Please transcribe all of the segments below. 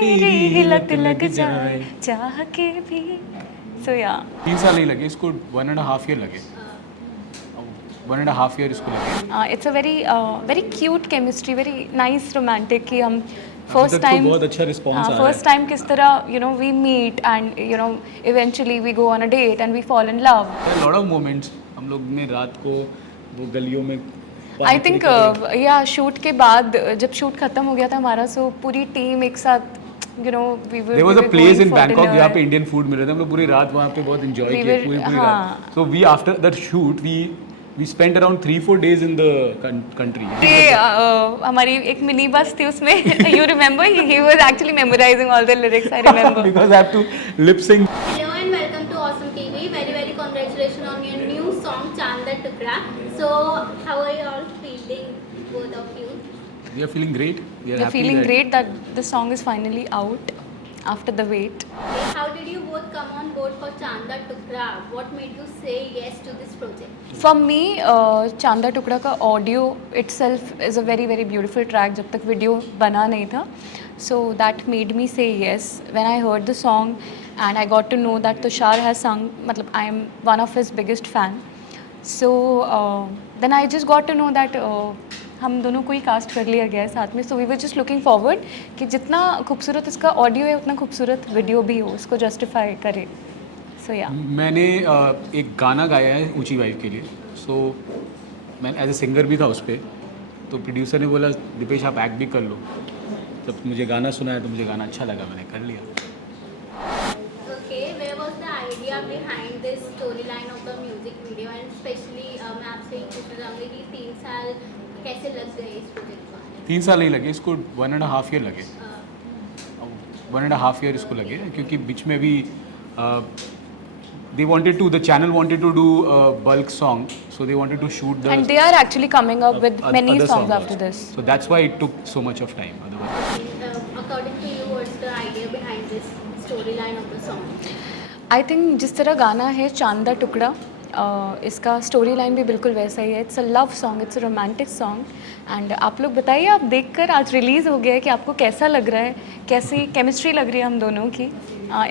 तेरी ही लत लग जाए चाह के भी. So yeah. 3 साल नहीं लगे इसको, 1.5 year लगे. 1.5 year इसको लगे. It's a very cute chemistry, very nice romantic कि हम अभी first तक तो time बहुत अच्छा रिस्पॉन्स आ रहा first time किस तरह we meet and eventually we go on a date and we fall in love. है. लॉट ऑफ मोमेंट्स हम लोग ने रात को वो गलियों में I think शूट के बाद जब शूट खत्म हो गया था हमारा, सो पूरी टीम एक साथ we were There was we a were place going in for Bangkok dinner. जहाँ पे इंडियन फूड मिल रहे थे. हम लोग पूरी रात वहाँ पे बहुत एंजॉय We किए were- पूरी पूरी हाँ. रात. So we after that shoot we spent around 3-4 days in the country. ये हमारी एक मिनी बस थी उसमें. You remember he was actually memorizing all the lyrics. I remember. Because I have to lip sync. Hello and welcome to Awesome TV. Very congratulations on your new song Chand Da Tukda. So how are you all feeling, both of you? We are feeling great. We are We're happy feeling that great that the song is finally out after the wait. Okay, how did you both come on board for Chand Da Tukda? What made you say yes to this project? For me, चांदा टुकड़ा का audio itself is a very beautiful track. जब तक video बना नहीं था, so that made me say yes. When I heard the song and I got to know that Tushar has sung, मतलब I am one of his biggest fan. So then I just got to know that हम दोनों को ही cast कर लिया गया है साथ में. So we were just looking forward कि जितना खूबसूरत इसका ऑडियो है उतना खूबसूरत वीडियो भी हो, उसको जस्टिफाई करे. सो या मैंने एक गाना गाया है ऊंची वाइफ के लिए. सो मैं एज ए सिंगर भी था उस पर. तो प्रोड्यूसर ने बोला दीपेश आप एक्ट भी कर लो. जब मुझे गाना सुना है तो मुझे गाना अच्छा लगा, मैंने कर लिया. Okay, where was the idea behind this storyline of the music video and especially मैं आपसे पूछना चाहूँगी कि 3 साल कैसे लग गए इस प्रोजेक्ट को? 3 साल नहीं लगे इसको, 1.5 year लगे. 1.5 year इसको लगे क्योंकि बीच में भी the channel wanted to do a bulk song, so they wanted to shoot the and they are actually coming up with many other songs after also. this. So that's why it took so much of time. Otherwise, According to you, what's the idea behind this storyline of the song? I think जिस तरह गाना है चांदा टुकड़ा, इसका story line भी बिल्कुल वैसा ही है. It's a love song, it's a romantic song. And आप लोग बताइए, आप देखकर आज रिलीज़ हो गया है कि आपको कैसा लग रहा है, कैसी केमिस्ट्री लग रही है हम दोनों की.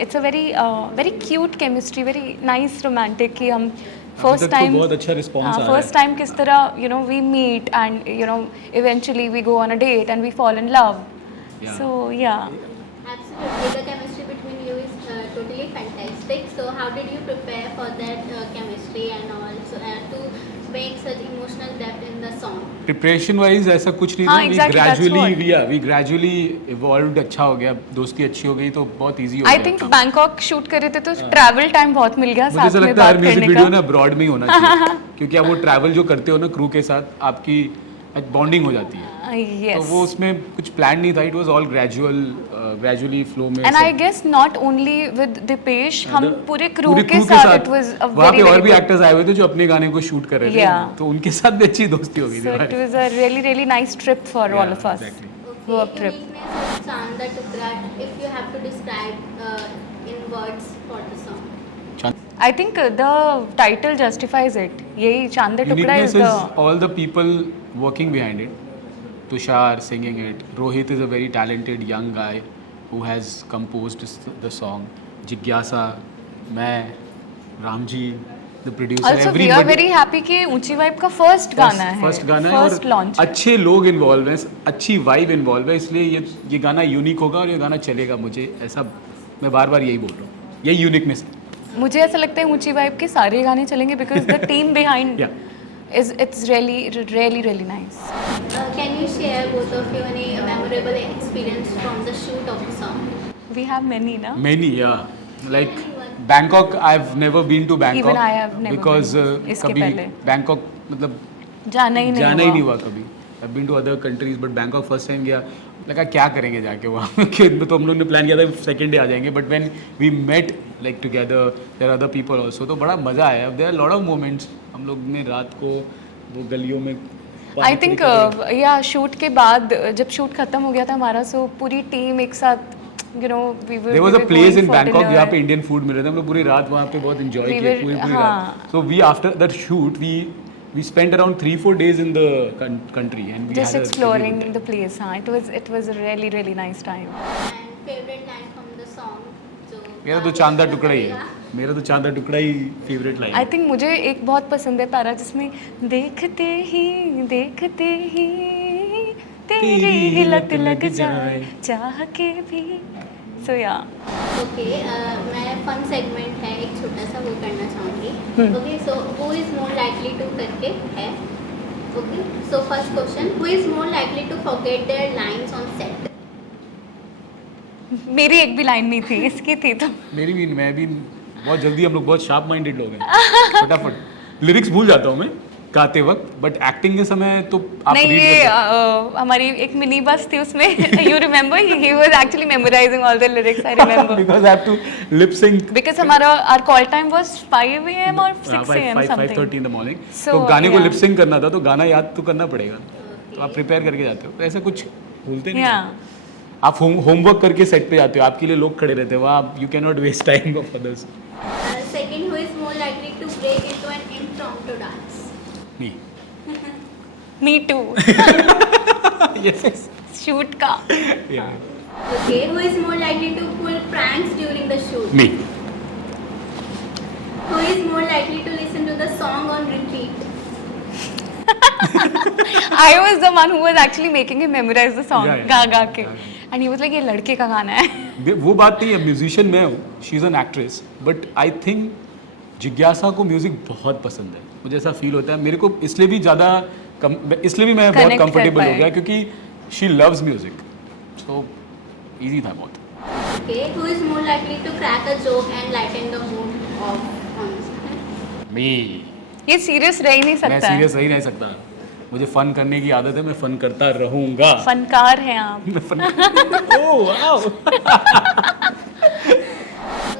It's a very cute chemistry, very nice romantic कि हम अभी फर्स्ट तक तो टाइम बहुत अच्छा रिस्पॉन्स आ रहा है. फर्स्ट टाइम किस तरह we meet and eventually we go on a date and we fall in love. Yeah. So या Absolutely, the chemistry between you is totally fantastic. So how did you prepare for that chemistry and also to make such emotional depth in the song? Preparation wise ऐसा कुछ नहीं हाँ, था. exactly, that's what. We gradually evolved. अच्छा हो गया, दोस्ती अच्छी हो गई तो बहुत इजी हो गया. आई थिंक बैंकॉक शूट कर रहे थे तो ट्रैवल टाइम बहुत मिल गया मुझे ऐसा साथ में लगता है हर बात म्यूजिक करने वीडियो का. ना ब्रॉड में ही होना चाहिए. क्योंकि आप वो ट्रैवल जो करते हो ना क्रू के साथ, आपकी बॉन्डिंग हो जाती है. तो Yes. वो उसमें कुछ प्लान नहीं था. It was all gradually flow में. And I guess not only with Dipesh, हम पूरे क्रू पूरे के crew साथ it was a वहाँ very पे और very भी good. एक्टर्स आए हुए थे जो अपने गाने को शूट कर रहे थे. Yeah. तो उनके साथ भी अच्छी दोस्ती हो गई So थी it हमारी. was a really nice trip for all of us. Exactly. Okay, Work trip. uniqueness of Chand Da Tukda, if you have to describe in words for the song. I think the title justifies it. यही चांदा टुकड़ा Uniqueness is is the all the people working behind it. Tushar singing it. Rohit is a very talented young guy who has composed the song. Jigyasa, मैं, Ramji, the producer. also we are very happy कि ऊंची vibe का first गाना है. First गाना है First और launch. अच्छे लोग इन्वॉल्व हैं, अच्छी वाइब इन्वॉल्व है. इसलिए ये गाना यूनिक होगा और ये गाना चलेगा. मुझे ऐसा, मैं बार बार यही बोल रहा हूँ. यही यूनिकनेस है. मुझे ऐसा लगता है ऊंची वाइब के सारे गाने चलेंगे because the team behind Yeah. it's really nice. Can you share both of you any memorable experience from the shoot of the song? We have many ना. Many, yeah. Like Bangkok, I've never been to Bangkok. Even I have never because been. इसके कभी पहले. Bangkok मतलब जाना ही नहीं हुआ कभी. I've been to other countries but Bangkok first time गया. लगा क्या करेंगे जाके वहाँ. तो हम लोग ने प्लान किया था सेकेंड डे आ जाएंगे. But when we met like together, there are other people also. तो बड़ा मज़ा आया. There are a lot of moments. हम लोग ने रात को वो गलियों में आई थिंक शूट के बाद जब शूट खत्म हो गया था हमारा, सो पूरी टीम एक साथ There was a place in Bangkok जहाँ पे इंडियन फूड मिल रहे थे. हम लोग पूरी रात वहाँ पे बहुत एंजॉय किए पूरी पूरी रात. So we after that shoot we spent around 3-4 days in the country and we just had a really exploring good time. the place. हाँ, it was a really nice time. And favorite line from the song. जो मेरा तो चांदा टुकड़ा ही है, मेरा तो चांदा टुकड़ा ही favourite line I think मुझे एक बहुत पसंद है तारा जिसमें देखते ही तेरी ही लत लग जाए चाह के भी. सो या ओके मैं फन सेगमेंट है एक छोटा सा वो करना चाहूँगी. Okay so who is more likely to करके है. Okay so first question, who is more likely to forget their lines on set. मेरी एक भी लाइन नहीं थी, इसकी थी तो. मेरी भी, मैं भी बहुत जल्दी, हम लोग बहुत शार्प माइंडेड लोग हैं, फटाफट लिरिक्स भूल जाता हूँ मैं गाते वक्त, बट एक्टिंग के समय तो आप नहीं read ये कर सकते हमारी एक मिनी बस थी उसमें you remember he was actually memorising all the lyrics. I हो। Remember because I have to lip sync because हमारा our call time was 5 AM और 6 AM 5:30 something. in the morning. So, तो गाने को yeah. Lip sync करना था, तो गाना याद तो करना पड़ेगा, तो आप प्रिपेयर करके जाते हो, तो ऐसे कुछ भूलते नहीं या हैं। आप होमवर्क करके सेट पे जाते हो, आपके लिए लोग खड़े रहते हैं वहाँ, आप you can not waste time of others. Second, who is more likely to break into an impromptu dance. Me. Me too yes. Shoot का. Okay, who is more likely to pull pranks during the shoot? Me. Who is more likely to listen to the song on repeat? I was the one who was actually making him memorize the song Yeah, yeah. गा गा के. Yeah. And he was like ये लड़के का गाना है. वो बात नहीं है, म्यूजिशियन मैं हूँ, she is an actress, but I think जिज्ञासा को म्यूज़िक बहुत पसंद है, मुझे ऐसा फील होता है. मेरे को इसलिए भी ज़्यादा इसलिए भी मैं बहुत Connect कर कंफर्टेबल हो पाए. गया क्योंकि she loves music, so easy था बहुत. Okay, who is more likely to crack a joke and lighten the mood of on set? मी. ये सीरियस रह ही नहीं मैं सकता है. सीरियस नहीं रह सकता, मुझे फन करने की आदत है, मैं फन करता रहूंगा. फनकार हैं आप. मैं fun. Oh wow.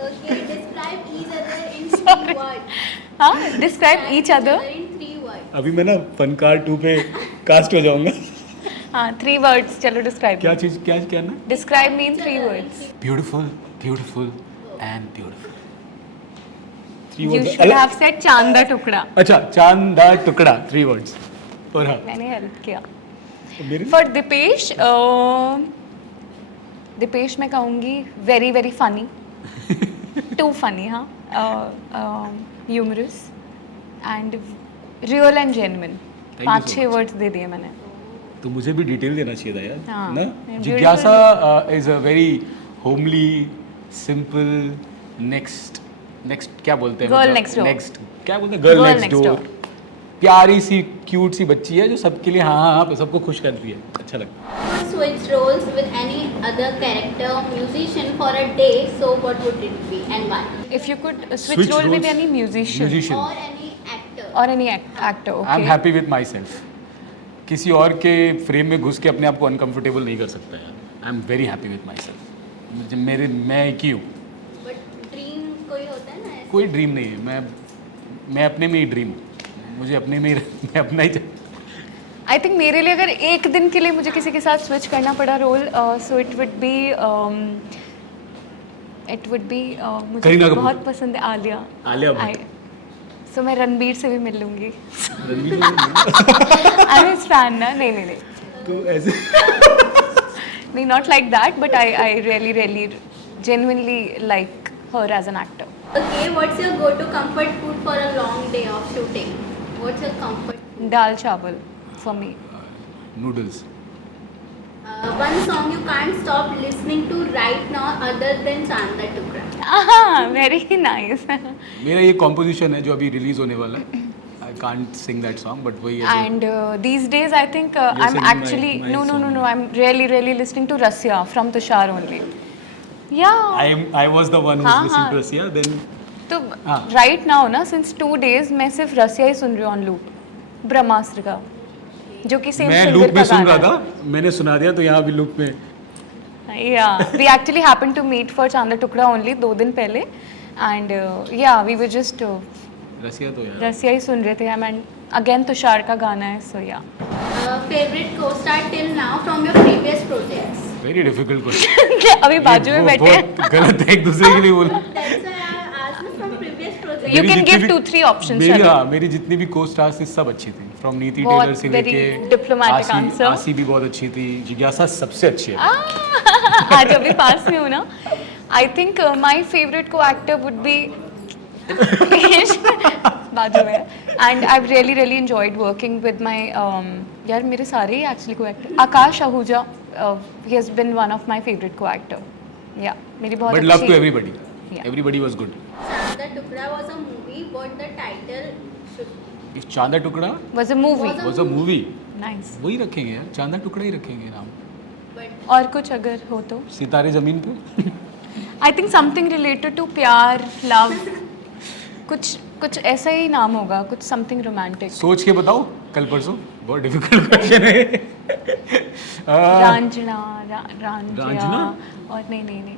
Okay, describe each other in 3 words. हाँ describe each other. In 3 words. अभी मैं ना फनकार 2 पे कास्ट हो जाऊंगा. हाँ 3 वर्ड्स चलो डिस्क्राइब. क्या चीज, क्या कहना? Describe me in 3 words. Beautiful, beautiful and beautiful. You should have said चांदा टुकड़ा. अच्छा, चांदा टुकड़ा, 3 वर्ड्स. और हाँ, मैंने हेल्प किया. मेरे फॉर दीपेश, दीपेश मैं कहूँगी very very funny. Too funny. हाँ humorous and real and genuine. you 5-6 so much. Words दे दिए मैंने. तो मुझे भी डिटेल देना चाहिए था यार, हाँ, ना? beautiful. जिज्ञासा is a very homely, simple, next क्या बोलते हैं? Girl next door. नेक्स्ट क्या बोलते हैं? Girl Girl next next door. door. प्यारी सी क्यूट सी बच्ची है जो सबके लिए हाँ हाँ हाँ सबको खुश करती है, अच्छा लगता है. Would switch roles with any other character or musician for a day, so what would it be and why? If you could switch Switch role with roles. any musician Musician. Or any actor. or any actor, okay. I am happy with my self. किसी और के frame में घुस के अपने आप को uncomfortable नहीं कर सकता यार. I am very happy with my self. मुझे मेरे मैं एक ही हूँ, But dream कोई होता है ना ऐसे? कोई ड्रीम नहीं है. मैं अपने में ही ड्रीम हूँ, मुझे अपने में ही मैं अपना ही आई थिंक मेरे लिए अगर एक दिन के लिए मुझे किसी के साथ स्विच करना पड़ा role, so it would be मुझे करीना कपूर. बहुत पसंद है आलिया. आलिया भट्ट. सो मैं रणबीर से भी मिल लूंगी. Ranbir Kapoor. I am his fan ना. नहीं तो ऐसे नहीं not like that but I really genuinely like her as an actor. Okay, what's your go-to comfort food for a long day of shooting? What's your comfort food? Dal chawal for me. Noodles. One song you can't stop listening to right now other than Chanda Tukra. Very nice. मेरा ये composition है जो अभी release होने वाला है. I can't Singh that song but वही है. And these days, I think I'm singing my- actually my song. no. I'm really listening to Rasya from Tushar only. Yeah. I was the one who was हाँ, listening हाँ. to Rasiya, then तो हाँ. right now ना since 2 days मैं सिर्फ रसिया ही सुन रही हूँ on loop. ब्रह्मास्त्र का जो कि सेम मैं सिंगर लूप का में सुन गाना रहा था, मैंने सुना दिया तो यहाँ भी लूप में. है. Yeah, we actually happened to meet for Chanda Tukda only 2 दिन पहले and yeah we were just रसिया तो यार रसिया ही सुन रहे थे. and again तुषार का गाना है so yeah. Favorite co-star till now from your previous projects? Very difficult question. अभी बाजू में बैठे हैं. बहुत गलत है एक दूसरे के लिए बोलना. That's why I asked you from previous projects. You मेरी can जितनी give भी- 2-3 options. मेरी चलो. हाँ मेरी जितनी भी को स्टार्स थी सब अच्छी थी. फ्रॉम नीति बहुत टेलर से very लेके diplomatic answer. आसी भी बहुत अच्छी थी. जिज्ञासा सबसे अच्छी है. आज अभी पास में हूँ ना. I think my favorite co-actor would be बाजू में. And I've really enjoyed working with my यार मेरे सारे ही actually co-actor. Akash Ahuja, he has been one of my favorite co-actor. Yeah, मेरी बहुत But अच्छी. love to everybody. Yeah. Everybody was good. The Tukda was a movie. What the title should be? चांदा टुकड़ा Was a movie. was a movie. Nice. वही रखेंगे यार, चांदा टुकड़ा ही रखेंगे नाम. But और कुछ अगर हो तो. सितारे जमीन पे. I think something related to प्यार, love. कुछ ऐसा ही नाम होगा, कुछ something romantic. सोच के बताओ कल परसों. बहुत डिफिकल्ट क्वेश्चन है. रांझना, रांझना? और नहीं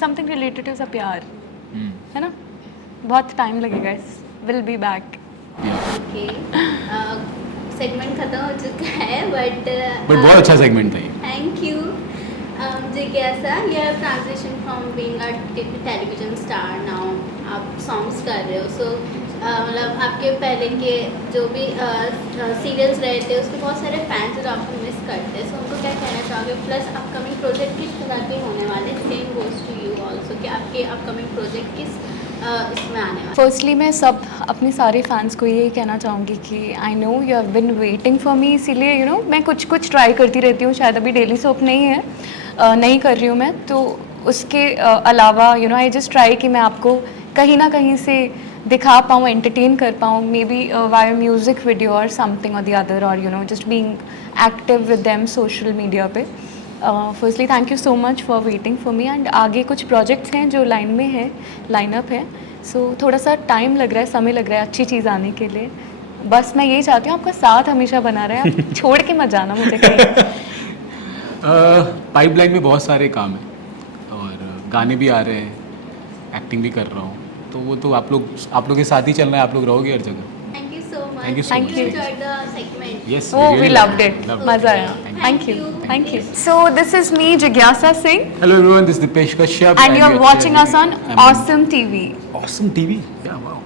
something related to सा प्यार, है ना? बहुत टाइम लगेगा. Will be back. okay. Segment खत्म हो चुका है बट बहुत अच्छा सेगमेंट था ये. Thank you. जिज्ञासा, you have transition from being a television star now आप सॉन्ग्स कर रहे हो. सो मतलब आपके पहले के जो भी सीरियल्स रहे थे उसके बहुत सारे फैंस जो आपको मिस करते हैं. सो उनको क्या कहना चाहोगे? प्लस अपकमिंग प्रोजेक्ट किस तरह के होने वाले? Same goes to you also कि आपके अपकमिंग प्रोजेक्ट किस इसमें आने वाले? फर्स्टली मैं सब अपने सारे फैंस को यही कहना चाहूँगी कि I know you have been waiting for मी. इसीलिए यू नो मैं कुछ ट्राई करती रहती हूँ. शायद अभी डेली सोप नहीं है, नहीं कर रही हूँ मैं, तो उसके अलावा you know I just try कि मैं आपको कहीं ना कहीं से दिखा पाऊँ, एंटरटेन कर पाऊँ, maybe why music video और समथिंग और द अदर, और you know just being active with them social media पे. Firstly thank you so much for waiting for me. And आगे कुछ प्रोजेक्ट्स हैं जो लाइन में है, लाइनअप है. सो थोड़ा सा टाइम लग रहा है, समय लग रहा है अच्छी चीज़ आने के लिए. बस मैं यही चाहती हूँ आपका साथ हमेशा बना रहे. आप छोड़ के मत जाना मुझे कहीं. पाइपलाइन में बहुत सारे काम हैं और गाने भी आ रहे हैं, एक्टिंग भी कर रहा हूँ. तो वो तो आप लोग के साथ ही चलना है. आप लोग रहोगे हर जगह. Thank you so much. Thank you so Thank much. you. Enjoyed the segment. Yes. Oh, we really loved it. Loved मज़ा आया. Okay. Thank you. Thank you. Thank you. So this is me, Jigyasa Singh, Hello everyone, this is Dipesh Kashyap. and you're we are watching us on sharing- Awesome TV. Awesome TV. Yeah, wow.